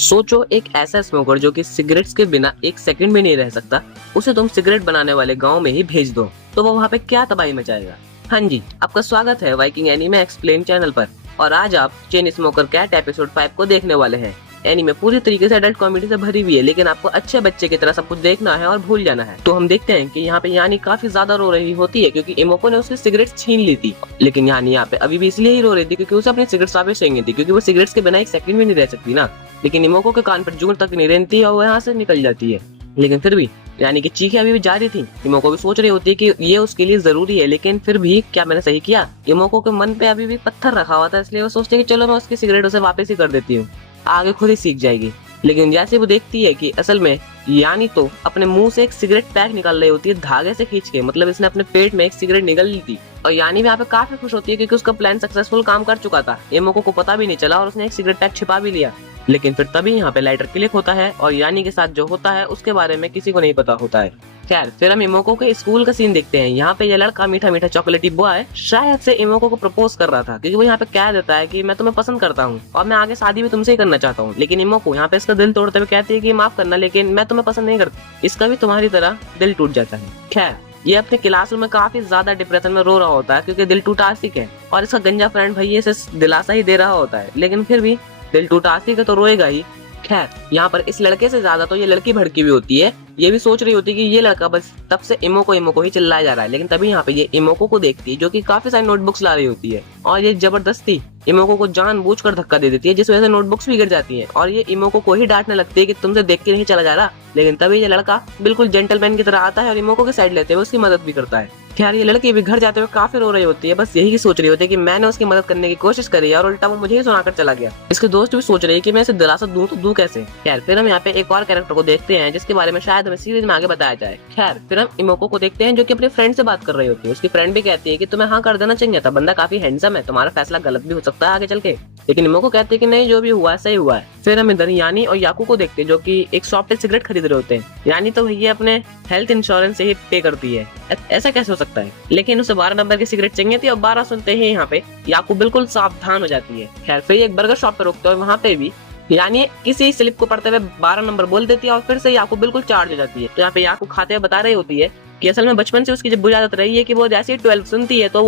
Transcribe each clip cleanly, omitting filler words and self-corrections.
सोचो एक ऐसा स्मोकर जो कि सिगरेट्स के बिना एक सेकंड भी नहीं रह सकता, उसे तुम सिगरेट बनाने वाले गांव में ही भेज दो तो वो वहाँ पे क्या तबाही मचाएगा। हाँ जी, आपका स्वागत है वाइकिंग एनीमे एक्सप्लेन चैनल पर। और आज आप चेन स्मोकर कैट एपिसोड 5 को देखने वाले हैं। एनीमे पूरी तरीके से एडल्ट कॉमेडी से भरी हुई है, लेकिन आपको अच्छे बच्चे की तरह सब कुछ देखना है और भूल जाना है। तो हम देखते हैं कि यहाँ पे यानी काफी ज्यादा रो रही होती है क्योंकि इमोको ने उसकी सिगरेट छीन ली थी। लेकिन यानी यहाँ पे अभी भी इसलिए ही रो रही थी क्योंकि उसे अपनी सिगरेट वापस चाहिए थी, क्योंकि वो सिगरेट्स के बिना एक सेकंड भी नहीं रह सकती ना। लेकिन इमोको के कान पर जून तक नहीं रहती और वो यहाँ से निकल जाती है। लेकिन फिर भी यानी कि चीखें अभी भी जारी थी। इमोको भी सोच रही होती है कि ये उसके लिए जरूरी है, लेकिन फिर भी क्या मैंने सही किया। इमोको के मन पे अभी भी पत्थर रखा हुआ था, इसलिए वो सोचती है कि चलो मैं उसकी सिगरेट उसे वापस ही कर देती हूँ, आगे खुद ही सीख जाएगी। लेकिन जैसे वो देखती है कि असल में यानी तो अपने मुंह से एक सिगरेट पैक निकाल रही होती है धागे से खींच के, मतलब इसने अपने पेट में एक सिगरेट निकाल ली थी। और यानी भी यहाँ पे काफी खुश होती है क्योंकि उसका प्लान सक्सेसफुल काम कर चुका था। इमोको को पता भी नहीं चला और उसने एक सिगरेट पैक छिपा भी लिया। लेकिन फिर तभी यहाँ पे लाइटर क्लिक होता है और यानी के साथ जो होता है उसके बारे में किसी को नहीं पता होता है। खैर, फिर हम इमोको के स्कूल का सीन देखते हैं। यहाँ पे ये लड़का मीठा मीठा चॉकलेटी बॉय शायद से इमोको को प्रपोज कर रहा था, क्योंकि वो यहाँ पे कह देता है कि मैं तुम्हें पसंद करता हूँ और मैं आगे शादी भी तुमसे ही करना चाहता हूँ। लेकिन इमोको यहाँ पे इसका दिल तोड़ते हुए कहती है कि माफ करना, लेकिन मैं तुम्हें पसंद नहीं करती। इसका भी तुम्हारी तरह दिल टूट जाता है। खैर, ये अपने क्लासरूम में काफी ज्यादा डिप्रेशन में रो रहा होता है क्योंकि दिल टूटा आशिक है और इसका गंजा फ्रेंड भाई इसे दिलासा ही दे रहा होता है, लेकिन फिर भी दिल टूटा आशिक है तो रोएगा ही। खैर, यहाँ पर इस लड़के से ज्यादा तो ये लड़की भड़की हुई होती है। ये भी सोच रही होती है कि ये लड़का बस तब से इमोको ही चिल्लाया जा रहा है। लेकिन तभी यहाँ पे ये इमोको को देखती है जो कि काफी सारी नोटबुक्स ला रही होती है और ये जबरदस्ती इमोको को जानबूझकर धक्का दे देती है, जिस वजह से नोटबुक्स भी गिर जाती हैं और ये इमोको को ही डांटने लगती है कि तुमसे देख के नहीं चला जा रहा। लेकिन तभी ये लड़का बिल्कुल जेंटलमैन की तरह आता है और इमोको की साइड लेते हुए उसकी मदद भी करता है। खैर, ये लड़की भी घर जाते हुए काफी रो रही होती है, बस यही सोच रही होती है कि मैंने उसकी मदद करने की कोशिश करी और उल्टा वो मुझे ही सुनाकर चला गया। इसके दोस्त भी सोच रहे हैं कि मैं इसे दिलासा दूं तो दूं कैसे। खैर, फिर हम यहाँ पे एक और कैरेक्टर को देखते हैं जिसके बारे में शायद हमें सीरीज में आगे बताया जाए। खैर, फिर हम इमोको को देखते हैं जो कि अपने फ्रेंड से बात कर रही होती है। उसकी फ्रेंड भी कहती है कि तुम्हें हाँ कर देना चाहिए था, बंदा काफी हैंडसम है, तुम्हारा फैसला गलत भी हो सकता है आगे चल के। लेकिन इमोको कहती है कि नहीं, जो भी हुआ है सही हुआ है। फिर हम इधर यानी और याकू को देखते हैं जो कि एक शॉप पे सिगरेट खरीद रहे होते हैं। यानी तो भैया अपने हेल्थ इंश्योरेंस से ही पे करती है, ऐसा कैसे हो सकता है। लेकिन उसे 12 नंबर की सिगरेट चाहिए थी और 12 सुनते ही यहाँ पे याकू बिल्कुल सावधान हो जाती है। खैर, फिर एक बर्गर शॉप पे रुकते हैं, वहाँ पे भी यानी किसी स्लिप को पढ़ते हुए 12 नंबर बोल देती है और फिर से याकू बिल्कुल चार्ज हो जाती है। तो यहाँ पे याकू खाते हुए बता रही होती है कि असल में बचपन से उसकी जब बुरी आदत रही है कि वो जैसे ही 12 सुनती है तो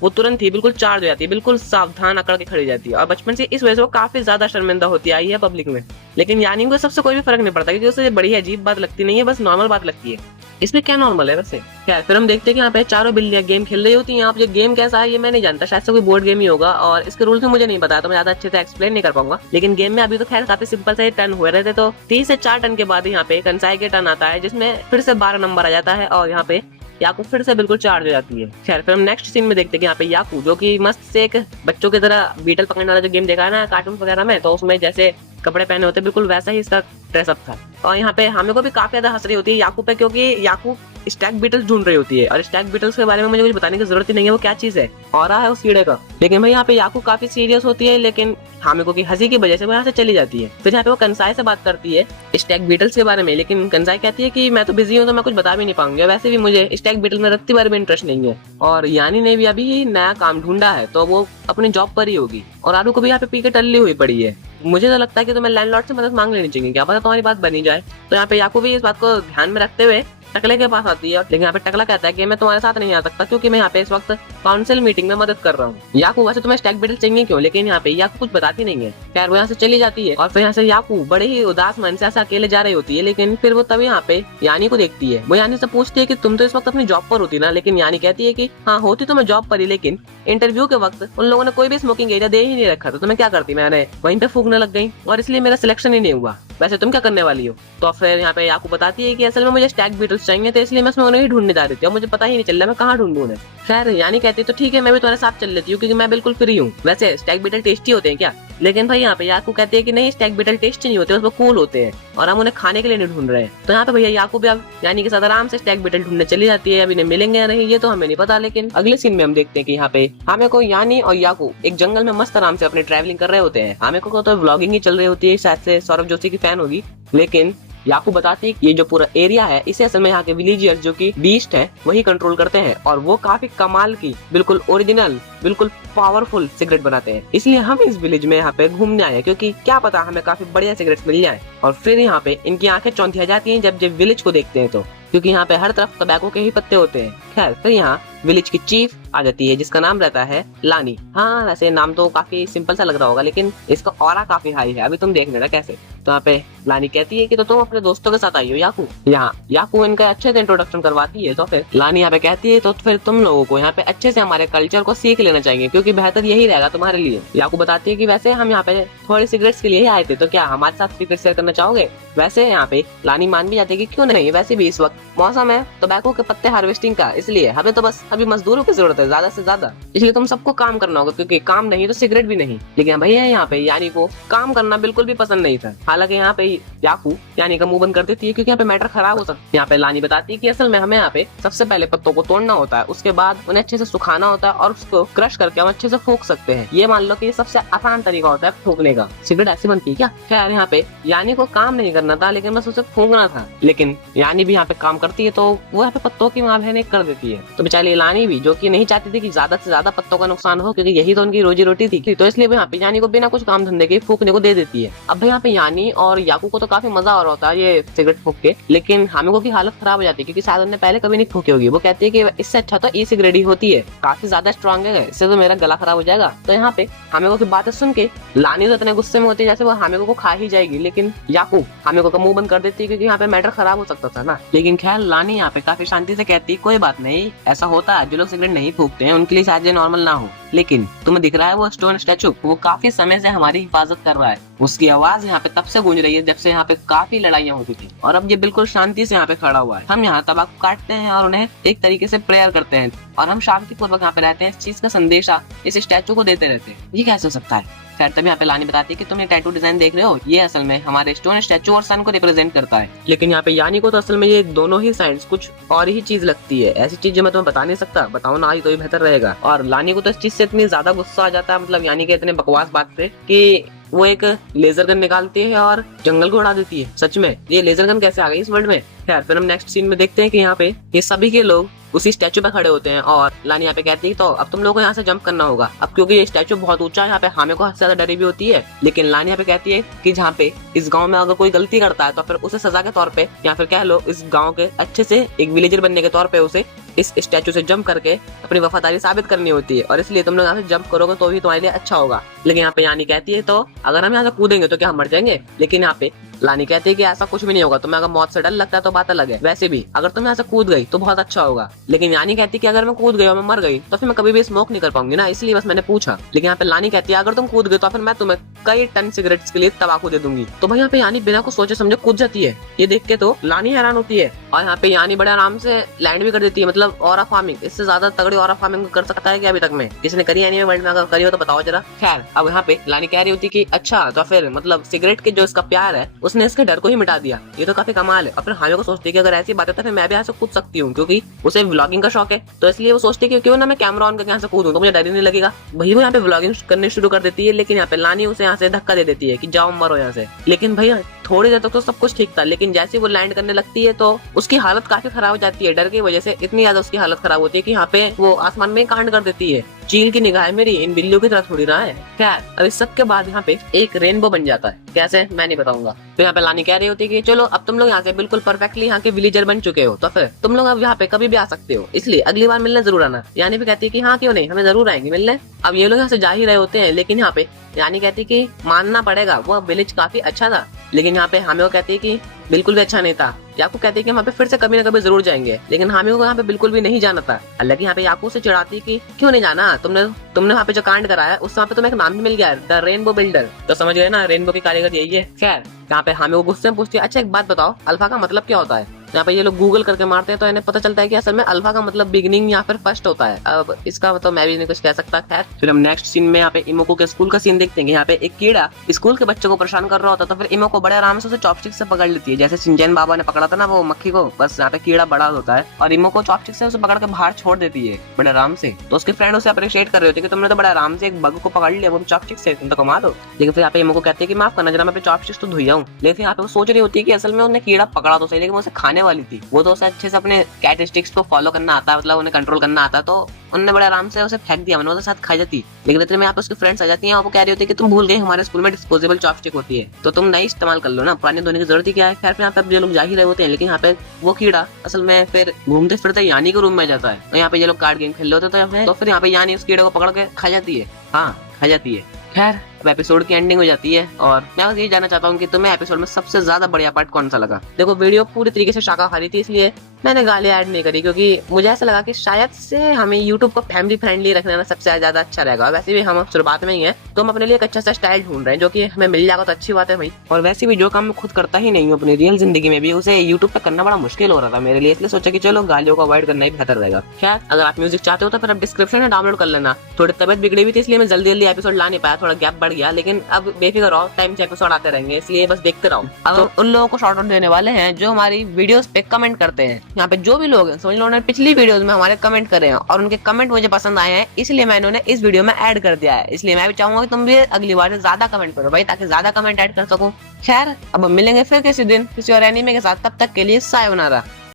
वो तुरंत ही बिल्कुल चार्ज हो जाती है, बिल्कुल सावधान अकड़ के खड़ी जाती है और बचपन से इस वजह से वो काफी ज्यादा शर्मिंदा होती आई है पब्लिक में। लेकिन यानी को सबसे कोई भी फर्क नहीं पड़ता क्योंकि उसे बड़ी अजीब बात लगती नहीं है, बस नॉर्मल बात लगती है। इसमें क्या नॉर्मल है वैसे। खैर, फिर हम देखते हैं कि यहाँ पे चारों बिल्लियां गेम खेल रही होती हैं। यहाँ पे गेम कैसा है ये मैं नहीं जानता, शायद से कोई बोर्ड गेम ही होगा और इसके रूल्स मुझे नहीं पता, तो मैं ज्यादा अच्छे से एक्सप्लेन नहीं कर पाऊंगा। लेकिन गेम में अभी तो खैर काफी सिंपल से टर्न हुए रहते, तो 3 से 4 टर्न के बाद यहाँ पे कंसाई के टर्न आता है जिसमें फिर से 12 नंबर आ जाता है और यहाँ पे याकू फिर से बिल्कुल चार्ज हो जाती है। खैर, फिर हम नेक्स्ट सीन में देखते हैं कि यहाँ पे याकू जो कि मस्त से एक बच्चों की तरह बीटल पकड़ने वाला जो गेम देखा है ना कार्टून वगैरह में, तो उसमें जैसे कपड़े पहने होते बिल्कुल वैसा ही इसका ड्रेसअप था। और यहाँ पे हमें को भी काफी ज्यादा हंस रही होती है याकू पे, क्योंकि याकू स्टैक बीटल्स ढूंढ रही होती है और स्टैक बीटल्स के बारे में मुझे कुछ बताने की जरूरत ही नहीं है वो क्या चीज है, और है उस कीड़े का। लेकिन भाई यहाँ पे याकू काफी सीरियस होती है, लेकिन हामिको की हंसी की वजह से वो यहाँ से चली जाती है। फिर यहाँ पे वो कंसाई से बात करती है स्टैक बीटल्स के बारे में, लेकिन कंसाई कहती है कि मैं तो बिजी हूँ तो मैं कुछ बता भी नहीं पाऊंगी, वैसे भी मुझे स्टैक बीटल में रत्ती बारे में इंटरेस्ट नहीं है। और यानी ने भी अभी नया काम ढूंढा है तो वो अपनी जॉब पर ही होगी और आरू को भी यहाँ पे पी के टल्ली हुई पड़ी है। मुझे तो लगता है कि तुम्हें लैंडलॉर्ड से मदद मांग लेनी चाहिए, क्या पता तुम्हारी बात बनी जाए। तो यहाँ पे याकू भी इस बात को ध्यान में रखते हुए टकले के पास आती है, लेकिन यहाँ पे टकला कहता है कि मैं तुम्हारे साथ नहीं आ सकता क्योंकि मैं यहाँ पे इस वक्त काउंसिल मीटिंग में मदद कर रहा हूँ। याकू वैसे तुम्हें स्टैक बीटल चाहिए क्यों, लेकिन यहाँ पे याकू कुछ बताती नहीं है। खैर, वो यहाँ से चली जाती है और फिर यहाँ से याकू बड़े ही उदास मन से अकेले जा रही होती है। लेकिन फिर वो तभी यहाँ पे यानी को देखती है। वो यानी से पूछती है कि तुम तो इस वक्त अपनी जॉब पर होती ना, लेकिन यानी कहती है कि हाँ होती तो मैं जॉब पर ही, लेकिन इंटरव्यू के वक्त उन लोगों ने कोई भी स्मोकिंग एरिया दे ही नहीं रखा, तो मैं क्या करती, मैंने वहीं पे फूकने लग गई और इसलिए मेरा सिलेक्शन ही नहीं हुआ। वैसे तुम क्या करने वाली हो। तो फिर यहाँ पे याकू बताती है कि असल में मुझे स्टैक बीटल्स चाहिए थे, इसलिए मैं उसमें उन्हें ही ढूंढने जा रही थी और मुझे पता ही नहीं चल रहा मैं कहाँ ढूंढूं उन्हें। खैर, यानी कहती तो ठीक है मैं भी तुम्हारे साथ चल लेती हूँ क्योंकि मैं बिल्कुल फ्री हूँ। वैसे स्टैक बीटल टेस्टी होते हैं क्या। लेकिन भाई यहाँ पे याकू कहती है कि नहीं, स्टैक बीटल टेस्टी नहीं होते, उसमें कूल होते हैं और हम उन्हें खाने के लिए नहीं ढूंढ रहे हैं। तो यहाँ पे भैया याकू भी अब यानी के साथ आराम से स्टैक बीटल ढूंढने चली जाती है। अभी इन्हें मिलेंगे या नहीं ये तो हमें नहीं पता, लेकिन अगले सीन में हम देखते हैं कि यहाँ पे हमें को यानी और याकू एक जंगल में मस्त आराम से अपनी ट्रैवलिंग कर रहे होते हैं। हमें को तो व्लॉगिंग ही चल रही होती है, शायद से सौरभ जोशी की फैन होगी, लेकिन याकू बताती है कि ये जो पूरा एरिया है इसे असल में यहाँ के विलेजर्स जो कि बीस्ट है वही कंट्रोल करते हैं और वो काफी कमाल की बिल्कुल ओरिजिनल बिल्कुल पावरफुल सिगरेट बनाते हैं। इसलिए हम इस विलेज में यहाँ पे घूमने आए क्योंकि क्या पता हमें काफी बढ़िया सिगरेट मिल जाए। और फिर यहाँ पे इनकी आंखें चौंधिया जाती हैं जब विलेज को देखते हैं तो, क्योंकि यहाँ पे हर तरफ टबैको के ही पत्ते होते हैं। खैर फिर यहाँ विलेज की चीफ आ जाती है जिसका नाम रहता है लानी। हाँ वैसे नाम तो काफी सिंपल सा लग रहा होगा लेकिन इसका ऑरा काफी हाई है, अभी तुम देख लेना कैसे। तो यहाँ पे लानी कहती है कि तो तुम अपने दोस्तों के साथ आई हो याकू। यहाँ याकू इनका अच्छे से इंट्रोडक्शन करवाती है। तो फिर लानी यहाँ पे कहती है तो फिर तुम लोगों को यहाँ पे अच्छे से हमारे कल्चर को सीख लेना चाहिए क्योंकि बेहतर यही रहेगा तुम्हारे लिए। याकू बताती है कि वैसे हम यहाँ पे थोड़ी सिगरेट्स के लिए ही आए थे, तो क्या हमारे साथ सिगरेट शेयर करना चाहोगे। वैसे यहाँ पे लानी मान भी जाती है कि क्यों नहीं, वैसे भी इस वक्त मौसम है टोबैको के पत्ते हार्वेस्टिंग का, इसलिए हमें तो बस अभी मजदूरों की जरूरत है ज्यादा से ज्यादा, इसलिए तुम सबको काम करना होगा क्योंकि काम नहीं तो सिगरेट भी नहीं। लेकिन भैया यहाँ पे यानी को काम करना बिल्कुल भी पसंद नहीं था। हालांकि यहाँ पे याकू यानी का मुंह बंद कर देती है क्योंकि यहाँ पे मैटर खराब हो सकता है। यहाँ पे लानी बताती है कि असल में हमें यहाँ पे सबसे पहले पत्तों को तोड़ना होता है, उसके बाद उन्हें अच्छे से सुखाना होता है और उसको क्रश करके हम अच्छे से फूंक सकते हैं। ये मान लो कि ये सबसे आसान तरीका होता है फूंकने का। सिगरेट ऐसी बनती है क्या। खैर यहाँ पे यानी को काम नहीं करना था लेकिन बस उसे फूंकना था। लेकिन यानी भी यहाँ पे काम करती है तो वो यहाँ पे पत्तों की माँ बहन कर देती है। तो बेचारी लानी भी जो कि नहीं चाहती थी कि ज्यादा से ज्यादा पत्तों का नुकसान हो क्योंकि यही तो उनकी रोजी रोटी थी, तो इसलिए यहाँ पे यानी को बिना कुछ काम धंधे के फूकने को दे देती है। अब यहाँ पे यानी और याकू को तो काफी मजा आ रहा होता है ये सिगरेट फूक के, लेकिन हामिको की हालत खराब हो जाती है क्योंकि शायद उन्होंने पहले कभी नहीं फूकी होगी। वो कहती है कि इससे अच्छा तो ई सिगरेट ही होती है, काफी ज्यादा स्ट्रॉन्ग है, इससे तो मेरा गला खराब हो जाएगा। तो यहाँ पे हामिको की बातें सुन के लानी तो इतने गुस्से में होती है जैसे वो हामिको को खा ही जाएगी, लेकिन याकू हामिको का मुंह बंद कर देती है क्योंकि यहाँ पे मैटर खराब हो सकता था ना। लेकिन खैर लानी यहाँ पे काफी शांति से कहती है कोई बात नहीं, ऐसा होता है, जो लोग सिगरेट नहीं फूकते हैं उनके लिए शायद ये नॉर्मल ना हो, लेकिन तुम्हें दिख रहा है वो स्टोन स्टैचू, वो काफी समय से हमारी हिफाजत कर रहा है। उसकी आवाज यहाँ पे तब से गूंज रही है जब से यहाँ पे काफी लड़ाइयाँ होती थी और अब ये बिल्कुल शांति से यहाँ पे खड़ा हुआ है। हम यहाँ तंबाकू काटते हैं और उन्हें एक तरीके से प्रेयर करते हैं और हम शांति पूर्वक यहाँ पे रहते हैं। इस चीज का संदेशा इस स्टैचू को देते रहते हैं। ये कैसे हो सकता है। खैर तभी यहाँ पे लानी बताती है कि तुम ये टैटू डिजाइन देख रहे हो, ये असल में हमारे स्टोन स्टैचू और सन को रिप्रेजेंट करता है। लेकिन यहाँ पे यानी को तो असल में ये दोनों ही साइंस कुछ और ही चीज लगती है, ऐसी चीज जो मैं तुम्हें बता नहीं सकता, बताओ ना आज तो ये बेहतर रहेगा। और लानी को तो इस चीज से इतनी ज्यादा गुस्सा आ जाता है, मतलब यानी के इतने बकवास बात से, कि वो एक लेजर गन निकालती है और जंगल को उड़ा देती है। सच में ये लेजर गन कैसे आ गई इस वर्ल्ड में। खैर फिर हम नेक्स्ट सीन में देखते हैं कि यहाँ पे ये सभी के लोग उसी स्टैचू पे खड़े होते हैं और लानी यहाँ पे कहती है तो अब तुम लोगों को यहाँ से जंप करना होगा। अब क्योंकि ये स्टैचू बहुत ऊंचा है, यहाँ पे हामे को ज्यादा डरी भी होती है, लेकिन लानी यहाँ पे कहती है कि जहाँ पे इस गांव में अगर कोई गलती करता है तो फिर उसे सजा के तौर पे या फिर कह लो इस गांव के अच्छे से एक विलेजर बनने के तौर पे उसे इस स्टैचू से जंप करके अपनी वफादारी साबित करनी होती है और इसलिए तुम लोग यहाँ से जंप करोगे तो भी तुम्हारे लिए अच्छा होगा। लेकिन यहाँ पे यानी कहती है तो अगर हम यहाँ से कूदेंगे तो क्या हम मर जाएंगे। लेकिन यहाँ पे लानी कहती है कि ऐसा कुछ भी नहीं होगा, तुम्हें अगर मौत से डर लगता है तो बात अलग है, वैसे भी अगर तुम यहाँ से कूद गई तो बहुत अच्छा होगा। लेकिन यानी कहती है कि अगर मैं कूद गई और मैं मर गई तो फिर मैं कभी भी स्मोक नहीं कर पाऊंगी ना, इसलिए बस मैंने पूछा। लेकिन यहाँ पे लानी कहती है अगर तुम कूद गए तो फिर मैं तुम्हें कई टन सिगरेट्स के लिए तंबाकू दे दूंगी। तो भाई यहाँ पे यानी बिना कुछ सोचे समझे कूद जाती है। ये देख के तो लानी हैरान होती है और यहाँ पे यानी बड़े आराम से लैंड भी कर देती है, मतलब ऑरा फार्मिंग, इससे ज्यादा तगड़ी ऑरा फार्मिंग कर सकता है क्या अभी तक में किसने करी यानी वर्ल्ड में, अगर करी हो तो बताओ जरा। खैर अब यहाँ पे लानी कह रही होती कि अच्छा तो फिर मतलब सिगरेट के जो इसका प्यार है उसने इसके डर को ही मिटा दिया, ये तो काफी कमाल है। और फिर हामिको को सोचती है कि अगर ऐसी बात है तो फिर मैं भी यहाँ से कूद सकती हूँ क्योंकि उसे व्लॉगिंग का शौक है, तो इसलिए वो सोचती है कि क्यों ना मैं कैमरा ऑन करके यहाँ से कूदूं तो मुझे डर ही नहीं लगेगा। वही वो यहाँ पे व्लॉगिंग करने शुरू कर देती है, लेकिन यहाँ पे लानी उसे यहाँ से धक्का दे देती है कि जाओ मरो यहाँ से। लेकिन भैया थोड़ी देर तक तो सब कुछ ठीक था, लेकिन जैसे वो लैंड करने लगती है तो उसकी हालत काफी खराब हो जाती है। डर की वजह से इतनी ज्यादा उसकी हालत खराब होती है कि यहाँ पे वो आसमान में कांड कर देती है। चील की निगाह मेरी इन बिल्लियों की तरह थोड़ी रहा है। खैर अब इस सब के बाद यहाँ पे एक रेनबो बन जाता है, कैसे मैं नहीं बताऊंगा। तो यहाँ पे लानी कह रही होती है कि चलो अब तुम लोग यहाँ से बिल्कुल परफेक्टली यहाँ के विलेजर बन चुके हो, तो फिर तुम लोग अब यहाँ पे कभी भी आ सकते हो, इसलिए अगली बार मिलने जरूर आना। यानी भी कहती है कि हाँ क्यों नहीं, हमें जरूर आएंगे मिलने। अब ये लोग यहाँ से जा ही रहे होते हैं, लेकिन यहाँ पे यानी कहती कि मानना पड़ेगा वो विलेज काफी अच्छा था, लेकिन यहाँ पे हामिको कहती है कि बिल्कुल भी अच्छा नहीं था। याकू कहती है कि वहाँ पे फिर से कभी ना कभी जरूर जाएंगे, लेकिन हामिको को यहाँ पे बिल्कुल भी नहीं जाना था। हालांकि यहाँ पे याकू से चिढ़ाती कि क्यों नहीं जाना, तुमने वहाँ पे जो कांड कराया उस वहाँ पे तुम्हें एक नाम भी मिल गया, द रेनबो बिल्डर। तो समझ गए ना, रेनबो की कारीगर यही है। खैर यहाँ पे हामिको गुस्से में पूछती है अच्छा एक बात बताओ, अल्फा का मतलब क्या होता है। यहाँ पे ये लोग गूगल करके मारते हैं तो इन्हें पता चलता है कि असल में अल्फा का मतलब बिगिनिंग या फिर फर्स्ट होता है। अब इसका मतलब मैं भी नहीं कुछ कह सकता। खैर फिर हम नेक्स्ट सीन में यहाँ पे इमोको के स्कूल का सीन देखते हैं। यहाँ पे एक कीड़ा स्कूल के बच्चों को परेशान कर रहा होता है, तो फिर इमोको बड़े आराम से उसे चॉपस्टिक से पकड़ लेती है, जैसे शिनचैन बाबा ने पकड़ा था ना वो मक्खी को। बस यहाँ पे कीड़ा बड़ा होता है और इमोको चॉपस्टिक से उसे पकड़ के बाहर छोड़ देती है बड़े आराम से। तो उसके फ्रेंड उसे अप्रिशिएट कर रहे होते हैं कि तुमने तो बड़े आराम से एक बग को पकड़ लिया, वो भी चॉपस्टिक से, तुम तो कमा दो। लेकिन फिर यहाँ पे इमोको कहती है कि माफ करना जरा, मैं चॉपस्टिक्स तो धुई जाऊं। लेकिन यहाँ पे वो सोच रही होती है कि असल में उन्हें कीड़ा पकड़ा तो सही, लेकिन वो उसे खाने वाली थी। वो तो उसे अच्छे से अपने कैट स्टिक्स को फॉलो करना आता है, मतलब उन्हें कंट्रोल करना आता है, तो उन्होंने बड़े आराम से उसे फेंक दिया, मैंने उसके साथ खा जाती। लेकिन इतने में यहाँ पे उसकी फ्रेंड्स आ जाती हैं और वो कह रही होती है कि तुम भूल गए हमारे स्कूल में डिस्पोजेबल चॉपस्टिक होती है, तो तुम नई इस्तेमाल कर लो ना, पुरानी धोने की जरूरत ही क्या है। खैर यहाँ पे ये लोग जा ही रहे होते हैं, लेकिन यहाँ पे वो कीड़ा असल में फिर घूमते फिरते यानी के रूम में जाता है। और यहाँ पे ये लोग कार्ड गेम खेल रहे होते हैं, तो फिर यहाँ पे यानी उस कीड़े को पकड़ के खा जाती है। हाँ, खा जाती है। खैर अब एपिसोड की एंडिंग हो जाती है और मैं बस यही जानना चाहता हूँ कि तुम्हें एपिसोड में सबसे ज्यादा बढ़िया पार्ट कौन सा लगा। देखो वीडियो पूरी तरीके से शाकाहारी थी, इसलिए मैंने गालियां ऐड नहीं करी, क्योंकि मुझे ऐसा लगा कि शायद से हमें YouTube को फैमिली फ्रेंडली रखने में सबसे ज्यादा अच्छा रहेगा। वैसे भी हम शुरुआत में ही है, तो हम अपने लिए एक अच्छा सा स्टाइल ढूंढ रहे हैं, जो कि हमें मिल जाएगा तो अच्छी बात है भाई। और वैसे भी जो काम मैं खुद करता ही नहीं हूँ अपनी रियल जिंदगी में भी, उसे YouTube पे करना बड़ा मुश्किल हो रहा था मेरे लिए, इसलिए सोचा कि चलो गालियों को अवॉइड करना ही बेहतर रहेगा। खैर अगर आप म्यूजिक चाहते हो तो फिर आप डिस्क्रिप्शन में डाउनलोड कर लेना। थोड़ी तबियत बिगड़ी हुई थी इसलिए मैं जल्दी एपिसोड ला नहीं पाया, थोड़ा गैप बढ़ गया, लेकिन अब बेफिक्र रहो, टाइम से एपिसोड आते रहेंगे, इसलिए बस देखते रहो। अब तो उन लोगों को शॉर्ट आउट देने वाले हैं जो हमारी वीडियोस पे कमेंट करते हैं। यहाँ पे जो भी लोग हैं समझ लो उन्होंने पिछली वीडियोस में हमारे कमेंट करे हैं और उनके कमेंट मुझे पसंद आए हैं, इसलिए मैंने उन्हें इस वीडियो में ऐड कर दिया है। इसलिए मैं भी चाहूंगा कि तुम भी अगली बार ज्यादा कमेंट करो भाई, ताकि ज्यादा कमेंट ऐड कर सकूं। खैर अब मिलेंगे फिर किसी दिन किसी और एनीमे के साथ, तब तक के लिए सायोनारा।